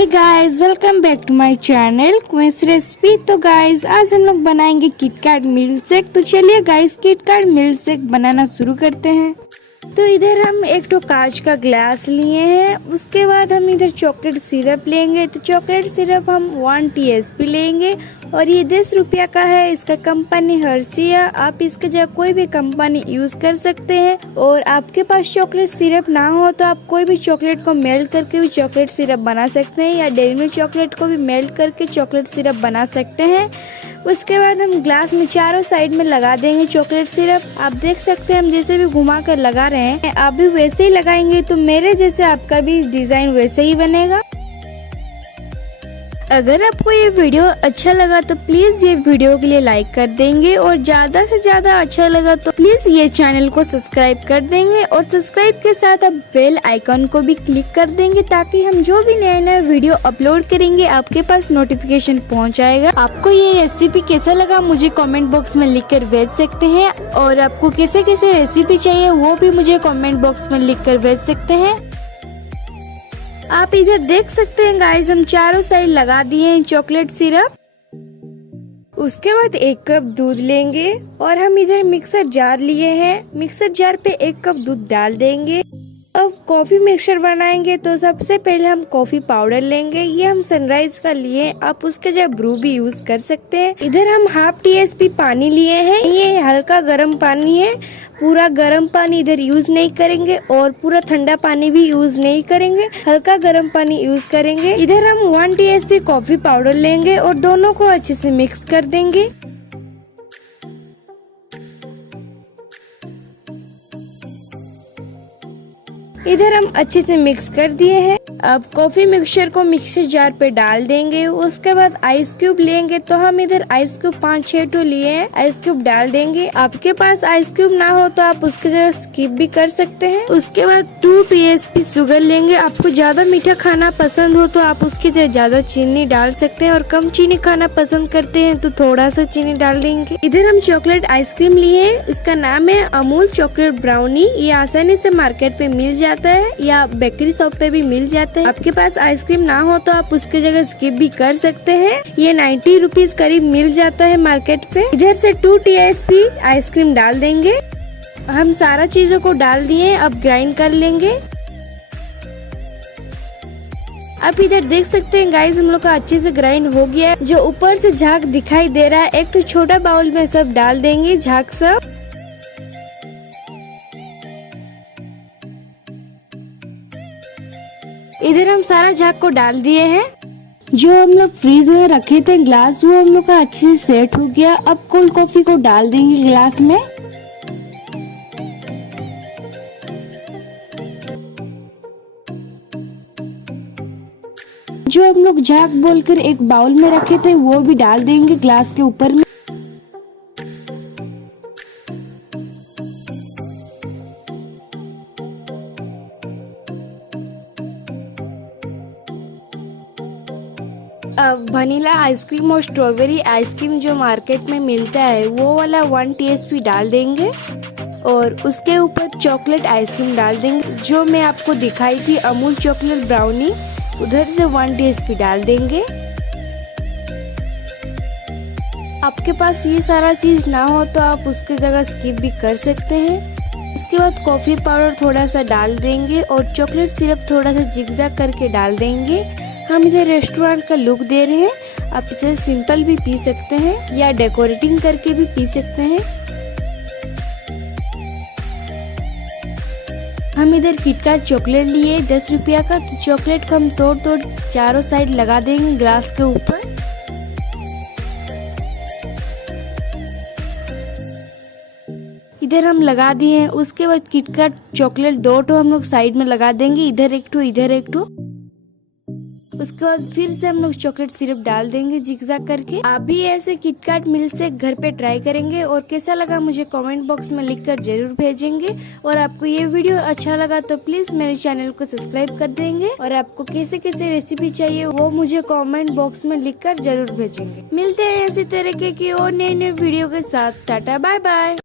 Hey guys, welcome back to my channel queen's recipe. तो guys आज हम लोग बनाएंगे किटकैट मिल्क शेक। तो चलिए गाइस किटकैट मिल्क शेक बनाना शुरू करते हैं। तो इधर हम एक तो कांच का ग्लास लिए हैं, उसके बाद हम इधर चॉकलेट सिरप लेंगे। तो चॉकलेट सिरप हम 1 TSP लेंगे और ये 10 रुपया का है। इसका कंपनी हर्शी है, आप इसके जगह कोई भी कंपनी यूज कर सकते हैं। और आपके पास चॉकलेट सिरप ना हो तो आप कोई भी चॉकलेट को मेल्ट करके भी चॉकलेट सिरप बना सकते हैं, या डेयरी मिल्क चॉकलेट को भी मेल्ट करके चॉकलेट सिरप बना सकते हैं। उसके बाद हम ग्लास में चारों साइड में लगा देंगे चॉकलेट सिरप। आप देख सकते हैं हम जैसे भी घुमा कर लगा रहे हैं, आप भी वैसे ही लगाएंगे तो मेरे जैसे आपका भी डिजाइन वैसे ही बनेगा। अगर आपको ये वीडियो अच्छा लगा तो प्लीज ये वीडियो के लिए लाइक कर देंगे, और ज्यादा से ज्यादा अच्छा लगा तो प्लीज ये चैनल को सब्सक्राइब कर देंगे, और सब्सक्राइब के साथ आप बेल आइकन को भी क्लिक कर देंगे ताकि हम जो भी नया नया वीडियो अपलोड करेंगे आपके पास नोटिफिकेशन पहुंच जाएगा। आपको ये रेसिपी कैसा लगा मुझे कमेंट बॉक्स में लिख कर भेज सकते हैं, और आपको कैसे कैसे रेसिपी चाहिए वो भी मुझे कमेंट बॉक्स में लिख कर भेज सकते हैं। आप इधर देख सकते हैं गाइस हम चारों साइड लगा दिए हैं चॉकलेट सिरप। उसके बाद 1 कप दूध लेंगे और हम इधर मिक्सर जार लिए हैं। मिक्सर जार पे 1 कप दूध डाल देंगे। अब कॉफी मिक्सचर बनाएंगे तो सबसे पहले हम कॉफी पाउडर लेंगे। ये हम सनराइज का लिए, आप उसके जगह ब्रू भी यूज कर सकते हैं। इधर हम 1/2 TSP पानी लिए हैं। ये हल्का गर्म पानी है, पूरा गर्म पानी इधर यूज नहीं करेंगे और पूरा ठंडा पानी भी यूज नहीं करेंगे, हल्का गर्म पानी यूज करेंगे। इधर हम 1 TSP कॉफी पाउडर लेंगे और दोनों को अच्छे से मिक्स कर देंगे। इधर हम अच्छे से मिक्स कर दिए हैं। अब कॉफी मिक्सचर को मिक्सर जार पे डाल देंगे। उसके बाद आइस क्यूब लेंगे, तो हम इधर आइस क्यूब 5-6 तो लिए हैं, आइस क्यूब डाल देंगे। आपके पास आइस क्यूब ना हो तो आप उसके जगह स्किप भी कर सकते हैं। उसके बाद 2 TSP शुगर लेंगे। आपको ज्यादा मीठा खाना पसंद हो तो आप उसके जगह ज्यादा चीनी डाल सकते हैं, और कम चीनी खाना पसंद करते हैं तो थोड़ा सा चीनी डाल देंगे। इधर हम चॉकलेट आइसक्रीम लिए हैं, इसका नाम है अमूल चॉकलेट ब्राउनी। ये आसानी से मार्केट पे मिल जाता है या बेकरी शॉप पे भी मिल जाता है। आपके पास आइसक्रीम ना हो तो आप उसके जगह स्किप भी कर सकते हैं। ये 90 रुपीज करीब मिल जाता है मार्केट पे। इधर से 2 TSP आइसक्रीम डाल देंगे। हम सारा चीजों को डाल दिए, अब ग्राइंड कर लेंगे। आप इधर देख सकते हैं गाइस हम लोग का अच्छे से ग्राइंड हो गया है। जो ऊपर से झाग दिखाई दे रहा है, एक तो छोटा बाउल में सब डाल देंगे झाग सब। इधर हम सारा झाग को डाल दिए हैं। जो हम लोग फ्रीज में रखे थे ग्लास, वो हम लोग का अच्छे से सेट हो गया। अब कोल्ड कॉफी को डाल देंगे ग्लास में। जो हम लोग झाग बोलकर एक बाउल में रखे थे वो भी डाल देंगे ग्लास के ऊपर में। अब वनीला आइसक्रीम और स्ट्रॉबेरी आइसक्रीम जो मार्केट में मिलता है वो वाला 1 TSP डाल देंगे, और उसके ऊपर चॉकलेट आइसक्रीम डाल देंगे जो मैं आपको दिखाई थी अमूल चॉकलेट ब्राउनी, उधर से 1 TSP डाल देंगे। आपके पास ये सारा चीज ना हो तो आप उसकी जगह स्किप भी कर सकते हैं। उसके बाद कॉफी पाउडर थोड़ा सा डाल देंगे और चॉकलेट सिरप थोड़ा सा जिगजैग करके डाल देंगे। हम इधर रेस्टोरेंट का लुक दे रहे हैं। आप इसे सिंपल भी पी सकते हैं या डेकोरेटिंग करके भी पी सकते हैं। हम इधर किटकैट चॉकलेट लिए 10 रुपया का, तो चॉकलेट को हम तोड़ चारों साइड लगा देंगे ग्लास के ऊपर। इधर हम लगा दिए हैं। उसके बाद किटकैट चॉकलेट 2 तो हम लोग साइड में लगा देंगे, इधर एक तो इधर एक तो। उसके बाद फिर से हम लोग चॉकलेट सिरप डाल देंगे जिगजैग करके। आप भी ऐसे किटकैट मिल्क शेक घर पे ट्राई करेंगे, और कैसा लगा मुझे कमेंट बॉक्स में लिखकर जरूर भेजेंगे। और आपको ये वीडियो अच्छा लगा तो प्लीज मेरे चैनल को सब्सक्राइब कर देंगे, और आपको कैसे कैसे रेसिपी चाहिए वो मुझे कमेंट बॉक्स में लिखकर जरूर भेजेंगे। मिलते हैं ऐसी तरीके की और नए नए वीडियो के साथ। Tata bye bye.